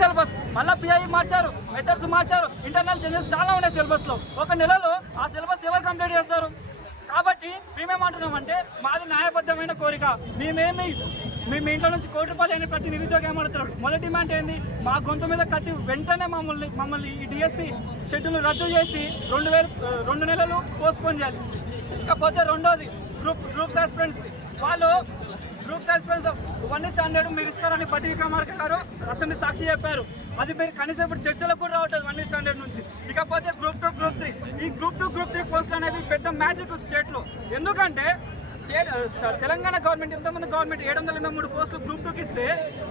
Syllabus. మళ్ళీ pi మార్చారు methods మార్చారు ఇంటర్నల్ చేంజెస్ చాలా ఉన్నాయి సిలబస్లో. ఒక నెలలో ఆ సిలబస్ ఎవరు కంప్లీట్ చేస్తారు? కాబట్టి మేమేమంటున్నామంటే మాది న్యాయబద్ధమైన కోరిక. మేమేమి మీ ఇంట్లో నుంచి కోటి రూపాయలు అయిన ప్రతి నిరుద్యోగం ఏమడుతున్నాడు మొదటి డిమాండ్ ఏంది? మా గొంతు మీద కత్తి వెంటనే మమ్మల్ని మమ్మల్ని ఈ డిఎస్సి షెడ్యూల్ రద్దు చేసి రెండు వేలు రెండు నెలలు పోస్ట్పోన్ చేయాలి. ఇకపోతే రెండోది గ్రూప్ గ్రూప్ సస్పెండ్స్ వాళ్ళు గ్రూప్ సస్పెన్స్ వన్ స్టాండర్డ్ మీరు ఇస్తారని పట్టి విక్రమార్క గారు అసెంబ్లీ సాక్షి చెప్పారు. అది మీరు కనీసం ఇప్పుడు చర్చలకు కూడా రావట్లేదు వన్ స్టాండర్డ్ నుంచి. ఇకపోతే గ్రూప్ టూ గ్రూప్ త్రీ ఈ గ్రూప్ టూ గ్రూప్ త్రీ పోస్టులు అనేవి పెద్ద మ్యాజిక్ స్టేట్లో ఎందుకంటే స్టేట్ తెలంగాణ గవర్నమెంట్ ఇంతమంది గవర్నమెంట్ ఏడు వందల ఎనభై మూడు పోస్టులు గ్రూప్ టూకి ఇస్తే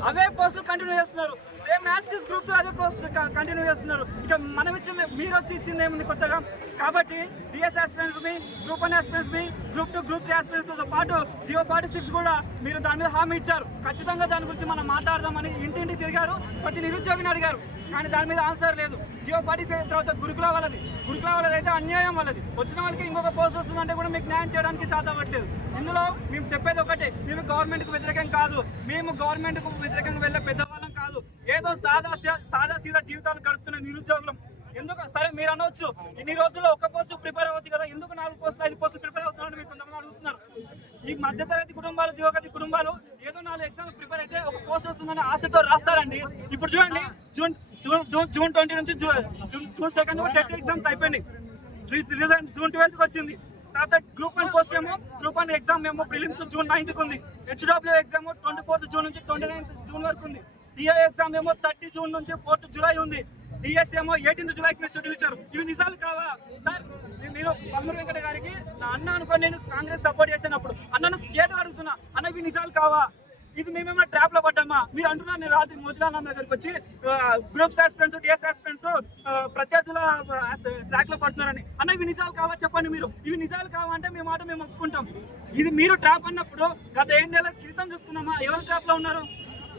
అవే పోస్టులు కంటిన్యూ చేస్తున్నారు. సేమ్ యాసిస్ గ్రూప్ టూ అదే పోస్టులు కంటిన్యూ చేస్తున్నారు. ఇక మనం ఇచ్చింది మీరు వచ్చి ఇచ్చింది ఏముంది కొత్తగా? కాబట్టి డిఎస్ ఆస్పిరెంట్స్ మీ గ్రూప్ వన్ ఆస్పిరెంట్స్ మీ గ్రూప్ టూ గ్రూప్ త్రీ ఆస్పిరెంట్స్తో పాటు జియో ఫార్టీ సిక్స్ కూడా మీరు దాని మీద హామీ ఇచ్చారు. ఖచ్చితంగా దాని గురించి మనం మాట్లాడదామని ఇంటింటి తిరిగారు. ప్రతి నిరుద్యోగిని అడిగారు. కానీ దాని మీద ఆన్సర్ లేదు. జియో పార్టీ తర్వాత గురుకుల వాళ్ళది. గురుకుల వాళ్ళది అయితే అన్యాయం వాళ్ళది. వచ్చిన వాళ్ళకి ఇంకొక పోస్ట్ వస్తుందంటే కూడా మీకు న్యాయం చేయడానికి సాధ్యం అవ్వట్లేదు. ఇందులో మేము చెప్పేది ఒకటే మేము గవర్నమెంట్కి వ్యతిరేకం కాదు. మేము గవర్నమెంట్కు వ్యతిరేకంగా వెళ్ళే పెద్దవాళ్ళం కాదు. ఏదో సాదా సాదా సీదా జీవితాలు గడుపుతున్న నిరుద్యోగులం. ఎందుకు? సరే మీరు అనవచ్చు ఇన్ని రోజుల్లో ఒక పోస్ట్ ప్రిపేర్ అవ్వచ్చు కదా. ఎందుకు నాలుగు పోస్టులు ఐదు పోస్టులు ప్రిపేర్ అవుతున్నారని మీరు కొంతమంది అడుగుతున్నారు. ఈ మధ్యతరగతి కుటుంబాలు దివగతి కుటుంబాలు ఏదో నాలుగు ఎగ్జామ్ ప్రిపేర్ అయితే ఒక పోస్ట్ వస్తుందని ఆశతో రాస్తారండి. ఇప్పుడు చూడండి June June June June twenty నుంచి June June second TET exams అయిపోయినాయి. రి- రిజల్ట్ జూన్ ట్వెల్త్కి వచ్చింది. తర్వాత గ్రూప్ వన్ పోస్ట్ ఏమో గ్రూప్ వన్ ఎగ్జామ్ ఏమో ప్రిలిమ్స్ జూన్ నైన్త్కి ఉంది. HW exam twenty fourth June నుంచి ట్వంటీ నైన్త్ జూన్ వరకు ఉంది. డిఐ ఎగ్జామ్ ఏమో థర్టీ జూన్ నుంచి ఫోర్త్ జూలై ఉంది. డిఎస్ ఏమో ఎయిటీన్త్ జూలైకి మీరు షెడ్యూల్ ఇచ్చారు. ఇవి నిజాలు కావా? సార్ నేను- నేను పల్మూరు వెంకట గారికి నా అన్న అనుకోని నేను కాంగ్రెస్ సపోర్ట్ చేసినప్పుడు అన్నను స్టేట్ అడుగుతున్నా. అన్న ఇవి నిజాలు కావా? ఇది మేమేమో ట్రాప్లో పడ్డామా? మీరు అంటున్నారు నేను రాత్రి మోతిలాల్ అన్న దగ్గరికి వచ్చి గ్రూప్ సస్పెన్స్ డిఎస్ సస్పెన్స్ ప్రత్యర్థుల ట్రాక్లో పడుతున్నారని. అన్న ఇవి నిజాలు కావా? చెప్పండి మీరు. ఇవి నిజాలు కావాలంటే మేము మాట మేము ఒప్పుకుంటాం. ఇది మీరు ట్రాప్ అన్నప్పుడు గత ఏడు నెలల క్రితం చూసుకుందామా? ఎవరు ట్రాప్లో ఉన్నారు?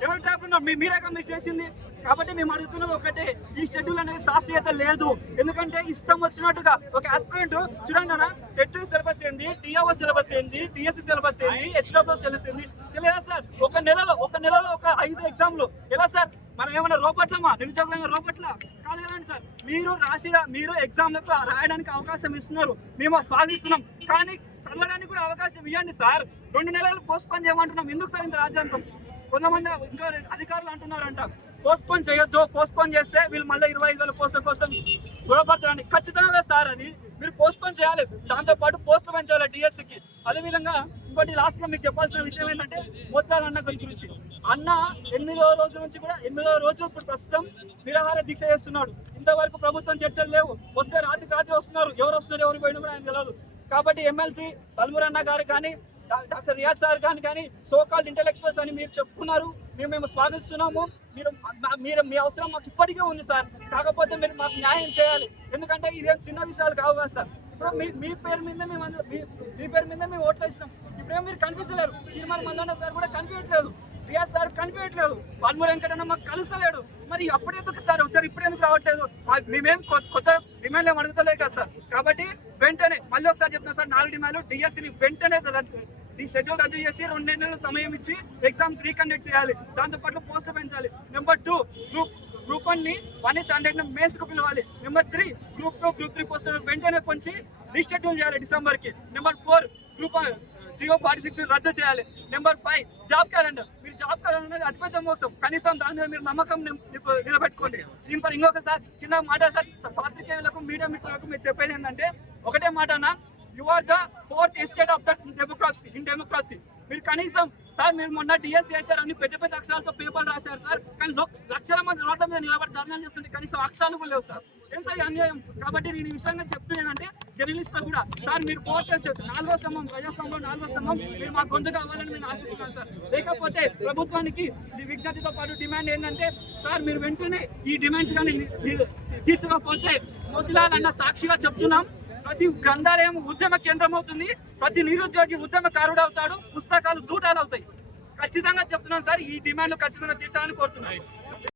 ఎవరు ట్రాప్ ఉన్నారు? మీ మీరేగా మీరు చేసింది? కాబట్టి మేము అడుగుతున్నది ఒకటే ఈ షెడ్యూల్ అనేది శాస్త్రీయత లేదు. ఎందుకంటే ఇష్టం వచ్చినట్టుగా ఒక ఆస్పిరెంట్ చూడండి అన్న టెట్ సిలబస్ ఏంది టీఆర్ఓ సిలబస్ ఏంది టిఎస్సి సిలబస్ ఏంది హెచ్డబ్ల్యూ సిలబస్ ఏంది తెలియదా సార్? ఒక నెలలో ఒక నెలలో ఒక ఐదు ఎగ్జామ్లు ఎలా సార్? మనం ఏమైనా రోబోట్లమా? నిరుద్యోగులంగా రోబోట్లా? కాదు కదండి సార్. మీరు రాసిన మీరు ఎగ్జామ్లకు రాయడానికి అవకాశం ఇస్తున్నారు. మేము స్వాదిస్తున్నాం కానీ చదవడానికి కూడా అవకాశం ఇవ్వండి సార్. రెండు నెలలు పోస్ట్ పని చేయమంటున్నాం. ఎందుకు సార్ ఇంత రాజ్యాంగం కొంతమంది ఇంకా అధికారులు అంటున్నారంట పోస్ట్పోన్ చేయొద్దు పోస్ట్పోన్ చేస్తే వీళ్ళు మళ్ళీ ఇరవై ఐదు వేల పోస్టుల కోసం గొడవపడతారండి ఖచ్చితంగా సార్ అది. మీరు పోస్ట్పోన్ చేయాలి. దాంతో పాటు పోస్టులు పెంచాలి డిఎస్సికి అదే విధంగా ఇంకోటి లాస్ట్గా మీకు చెప్పాల్సిన విషయం ఏంటంటే మోతిలాల్ అన్న గురించి. అన్న ఎనిమిదో రోజు నుంచి కూడా ఎనిమిదో రోజు ఇప్పుడు ప్రస్తుతం నిరాహార దీక్ష చేస్తున్నాడు. ఇంతవరకు ప్రభుత్వం చర్చలు లేవు. వస్తే రాత్రి రాత్రి వస్తున్నారు. ఎవరు వస్తున్నారు ఎవరు పోయినా కూడా ఆయన తెలియదు కాబట్టి ఎమ్మెల్సీ పల్మూరు అన్న గారు కానీ డాక్టర్ రియాజ్ సార్ కానీ కానీ సోకాల్డ్ ఇంటెలెక్చువల్స్ అని మీరు చెప్పుకున్నారు. మేము మేము స్వాగతిస్తున్నాము. మీరు మీరు మీ అవసరం మాకు ఇప్పటికే ఉంది సార్. కాకపోతే మీరు మాకు న్యాయం చేయాలి. ఎందుకంటే ఇదేం చిన్న విషయాలు కావు సార్. ఇప్పుడు మీ మీ పేరు మీద మేము అందరం మీ పేరు మీద మేము ఓట్లు వేసినాం. ఇప్పుడేం మీరు కనిపించలేరు తిరుమల మల్లన్న సార్ కూడా కనిపించట్లేదు. రియాజ్ సార్ కనిపించట్లేదు. పల్మూరు వెంకటన్న మాకు కలుస్తలేడు. మరి అప్పుడు ఎందుకు సార్? వచ్చారు ఇప్పుడు ఎందుకు రావట్లేదు మేమేం కొత్త డిమాండ్లు ఏం అడుగుతలే కదా సార్. కాబట్టి చెప్తున్నా డిఎస్సిని వెంటనే ఈ షెడ్యూల్ రద్దు చేసి రెండు నెలల సమయం ఇచ్చి ఎగ్జామ్ రీకండక్ట్ చేయాలి. దాంతోపాటు పోస్టులు పెంచాలి. నెంబర్ టూ గ్రూప్ గ్రూప్ వన్ని వన్ ఇస్ హండ్రెడ్ మేన్స్కు పిలవాలి. Number three group two group three పోస్టులు వెంటనే పొంచి రీషెడ్యూల్ చేయాలి డిసెంబర్కి. Number four group GO forty six రద్దు చేయాలి. నెంబర్ ఫైవ్ జాబ్ క్యాలెండర్ మీరు జాబ్ క్యాలెండర్ అనేది అతిపెద్ద మోసం. కనీసం దాని మీద మీరు నమ్మకం నిలబెట్టుకోండి. దీనిపై ఇంకొకసారి చిన్న మాట సార్ పాత్రికేయులకు మీడియా మిత్రులకు మీరు చెప్పేది ఏంటంటే ఒకటే మాట you are the fourth estate of the democracy in democracy మీరు కనీసం సార్ మీరు మొన్న డిఎస్ చేశారు అని పెద్ద పెద్ద అక్షరాలతో పేపర్లు రాశారు సార్. కానీ లక్షల మంది రోడ్ల మీద నిలబడి ధర్నాలు చేస్తుంటే కనీసం అక్షరాలు కూడా లేవు సార్. ఏం సార్ అన్యాయం? కాబట్టి నేను ఈ విషయంగా చెప్తున్నానంటే జర్నలిస్టులు కూడా సార్ మీరు ఫోర్త్ ఎస్టేట్ నాలుగో స్తంభం ప్రజాస్తంభం నాలుగో స్తంభం మీరు మా గొంతు కావాలని నేను ఆశిస్తున్నాను సార్. లేకపోతే ప్రభుత్వానికి ఈ విజ్ఞప్తితో పాటు డిమాండ్ ఏంటంటే సార్ మీరు వెంటనే ఈ డిమాండ్స్ కానీ తీర్చకపోతే మోతిలాల్ అన్న సాక్షిగా చెప్తున్నాం. ప్రతి గ్రంథాలయం ఉద్యమ కేంద్రం అవుతుంది ప్రతి నిరుద్యోగి ఉద్యమకారుడు అవుతాడు పుస్తకాలు దూటాలు అవుతాయి ఖచ్చితంగా చెప్తున్నాను సార్ ఈ డిమాండ్లు ఖచ్చితంగా తీర్చాలని కోరుతున్నాను.